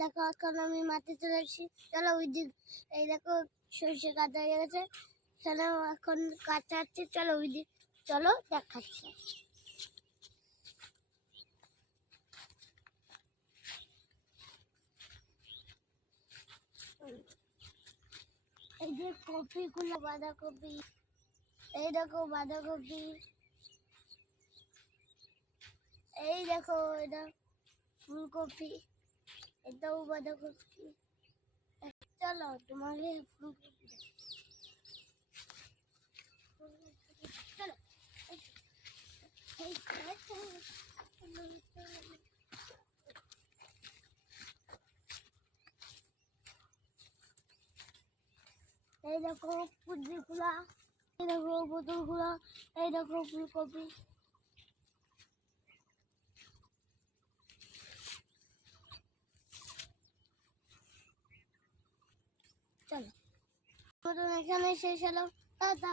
দেখো এখন আমি মাঠে চলে এসেছি। চলো ওই দিক, এই দেখো সর্ষে কাটা হয়ে গেছে, সেখানে এখন কাটা হচ্ছে। চলো ওই দিক, চলো দেখাচ্ছি। এই যে কপিগুলো, বাঁধাকপি, এই দেখো বাঁধাকপি, এই দেখো এটা ফুলকপি, এটাও বাঁধাকপি। চলো তোমাকে ফুলকপি চলো। এই দেখো ফুলকপিগুলা, এই দেখো বোতলগুলা, এই দেখো ফুলকপি। চলো এখানে শেষ হলো, টাটা।